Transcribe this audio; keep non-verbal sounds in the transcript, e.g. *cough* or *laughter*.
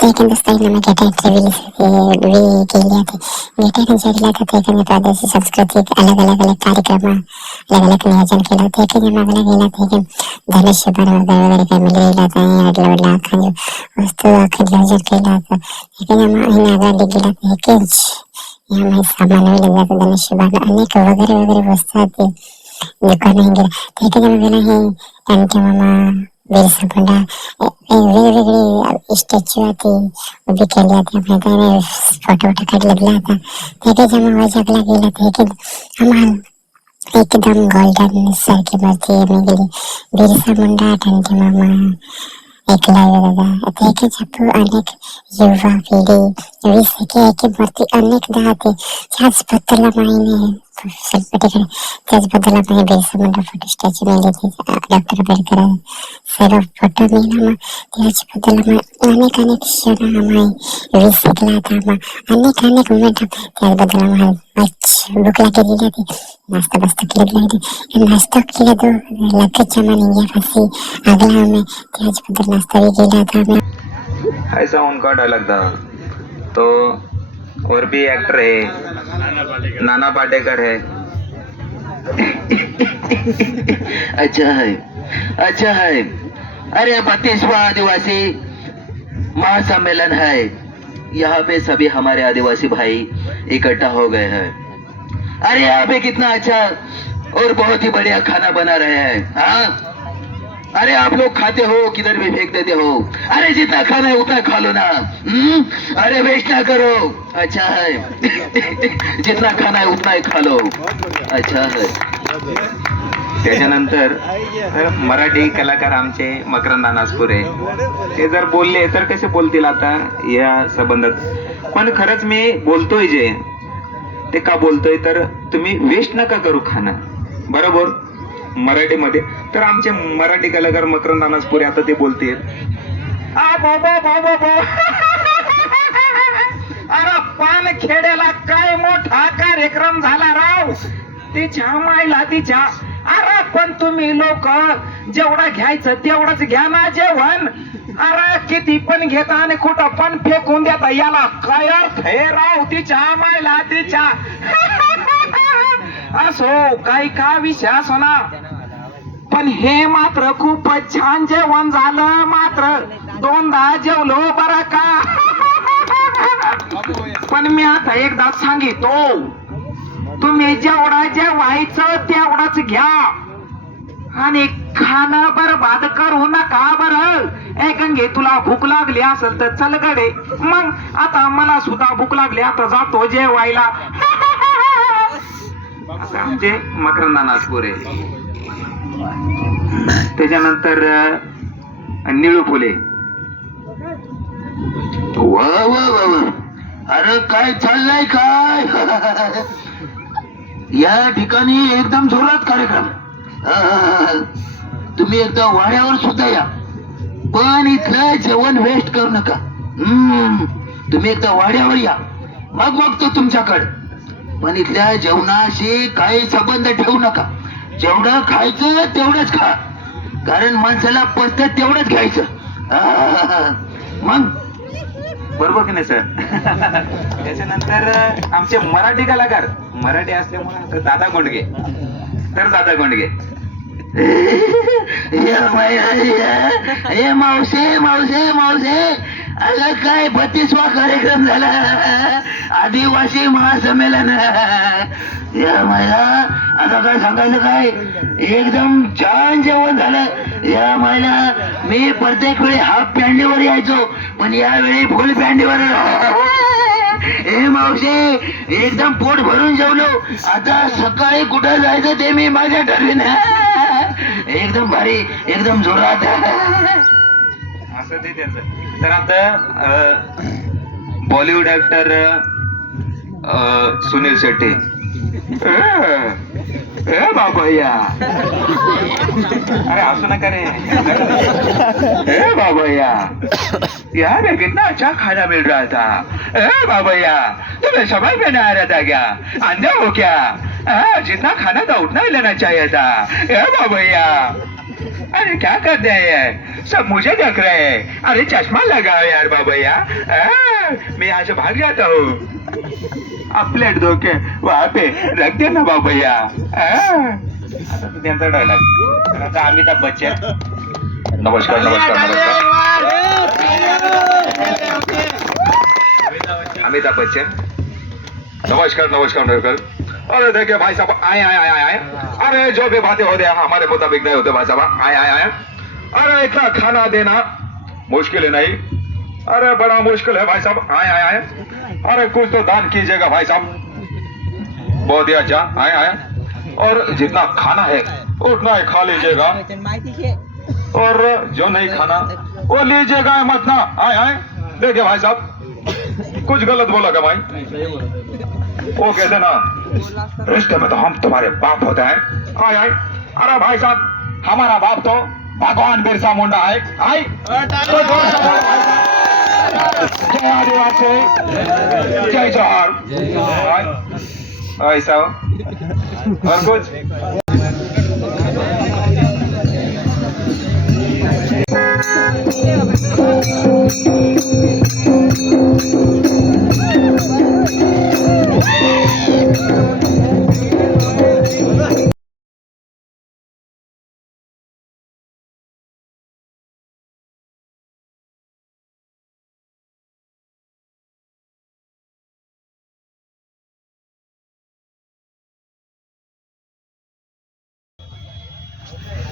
तेकन दोस्ताई ನಮ್ಮ getter release we के लिए थे ಗೆಟರ್ जरिया था तेकन प्रादेशिक सांस्कृतिक अलग अलग अलग कार्यक्रम अलग अलग नियोजन केलं तेकन मागला गेला तेकन धनुष्य बाण वगैरे वगैरे काय मिळले गेला तर अडला वडला अखंड वस्तू अखंड नियोजन केला तर तेकन महिना आगाडी गेला तेकन यामध्ये सामान वगैरे जातं धनुष्य बाण अनेक वगैरे वगैरे वस्तू आहेत दुकान गेला तेकन गेला हे त्यांच्या मामा बिरसा मुंडा वेगवेगळे स्टॅच्यू होते उभी केली होती मैदाने फोटो वोटो काढलेला होता त्याच्या मग वजागला गेला ते आम्हाला एकदम गोल्डन सारखी मूर्ती आम्ही गेली बिरसा मुंडा ठंडी मामा एकला दादा त्याच्या अनेक युवा पिढी वीस एके एके मूर्ती अनेकदा होते त्याच बद्दल माहिती सलपटीकडे त्याचबद्दल आपण बिरसा फोटो स्टॅच्यू नेले डॉक्टर आंबेडकर सर्व फोटो मिळाला त्याच्याबद्दल अनेक अनेक क्षण आम्ही शिकला होता अनेक अनेक मोमेंट त्याचबद्दल आम्हाला मच भूक लागलेली होती. नाश्ता बस्ता केलेली होती. नाश्ता केला तो लगेच आम्हाला इंडिया फासी आगला आम्ही. त्याचबद्दल नाश्ता भी केला होता आम्ही. ऐसा उनका डायलॉग था. तो और भी एक्टर है. नाना पाटेकर है। अच्छा है अच्छा है। अरे बत्तीसवा आदिवासी महासम्मेलन है। यहाँ पे सभी हमारे आदिवासी भाई इकट्ठा हो गए हैं। अरे यहाँ पे कितना अच्छा और बहुत ही बढ़िया खाना बना रहे हैं हाँ? अरे आप लोग खाते हो किधर भी फेंक देते हो। अरे जितना खाना है उतना खा लो ना। हम्म? अरे वेस्ट ना करो। अच्छा है। *laughs* जितना खाना है उतना ही खा लो। अच्छा है। त्याच्यानंतर मराठी कलाकार आमचे मकरंद नासपुरे ते जर बोलले तर कसे बोलतील आता या संबंधात? पण खरंच मी बोलतोय जे ते का बोलतोय? तर तुम्ही वेस्ट नका करू खाणं बरोबर? मराठीमध्ये. तर आमचे मराठी कलाकार मकरंद अनासपुरे आता ते बोलते अरे पान खेड्याला काय मोठा कार्यक्रम झाला राव. तिच्या मायला तिच्या अरे पण तुम्ही लोक जेवढा घ्यायचं तेवढंच घ्या ना जेवण. अरे किती पण घेता आणि कुठं पण फेकून देता याला काय अर्थ हे राव? तिच्या मायला तिच्या असो काही का विषय असो ना पण हे मात्र खूपच छान जेवण झालं मात्र. दोनदा जेवलो बरं का? पण मी आता एकदा सांगितो तुम्ही जेवढं जेवायचं तेवढंच घ्या. आणि खाणं बरबाद करू नका बरं. ए गंगे तुला भूक लागली असेल तर चल गडे. मग आता मला सुद्धा भूक लागली आता जातो जेवायला. *laughs* असं आमचे मकरंद नासपुरे त्याच्यानंतर निळू फुले. वा वा वा वा. अरे काय चाललंय काय? *laughs* या ठिकाणी एकदम जोरात कार्यक्रम. *laughs* तुम्ही एकदा वाड्यावर सुद्धा या. पण इथलं जेवण वेस्ट करू नका. हम्म, तुम्ही एकदा वाड्यावर या. मग बघतो तुमच्याकडे. पण इथल्या जेवणाशी काही संबंध ठेवू नका. जेवढं खायचं तेवढंच खा. कारण माणसाला पचतं तेवढंच घ्यायचं. मग? बरोबर की नाही सर? त्याच्यानंतर आमचे मराठी कलाकार. मराठी असल्यामुळे दादा गोंडगे. तर दादा गोंडगे. या बाया, या. आला काय बत्तीसवा कार्यक्रम झाला? आदिवासी महासंमेलन या महिला आता काय सांगायचं काय? एकदम छान जेवण झालं. या महिला मी प्रत्येक वेळी हाफ पॅन्डीवर यायचो पण यावेळी फुल पॅन्डीवर हे मावशे एकदम पोट भरून जेवलो. आता सकाळी कुठं जायचं ते मी माझ्या ठरवीन. एकदम भारी एकदम जोरात. असं ते त्यांचं. तर आता बॉलिवूड ऍक्टर सुनील शेट्टी. ए बाबा अरे असं नका रे. ए यार कितना अच्छा खाना मिल रहा था. ए बाबा तुम्हें समझ में नहीं आ रहा था क्या? अंधा हो क्या? जितना खाना था उतना ही लेना चाहिए था। ए बाबा अरे क्या कर रहे हैं सब मुझे देख रहे हैं अरे चश्मा लगाओ यार बाबा यार आ, मैं यहाँ से भाग जाता हूँ आप प्लेट धो के वहाँ पे रख देना बाबा यार आता तू त्यांचा डायलॉग आता अमिताभ बच्चन नमस्कार नमस्कार नमस्कार अमिताभ बच्चन नमस्कार नमस्कार नमस्कार अरे देखिए भाई साहब आए आए आए आए। अरे जो भी बातें हो रही हमारे मुताबिक नहीं होते भाई साहब आए आए आए। अरे इतना खाना देना मुश्किल है नहीं। अरे बड़ा मुश्किल है भाई साहब आए आए आए। अरे कुछ तो दान कीजिएगा भाई साहब। बहुत ही अच्छा आए आए। और जितना खाना है उतना ही खा लीजिएगा। और जो नहीं खाना वो लीजिएगा मत ना आए आए। देखिए भाई साहब कुछ गलत बोला क्या भाई? वो कहते ना रिश्ते में तो हम तुम्हारे बाप होते हैं। आए आए। अरे भाई साहब हमारा बाप तो भगवान बिरसा मुंडा है। आई साहब। जय आदिवासी। जय जोहर ऐसा और कुछ? Okay.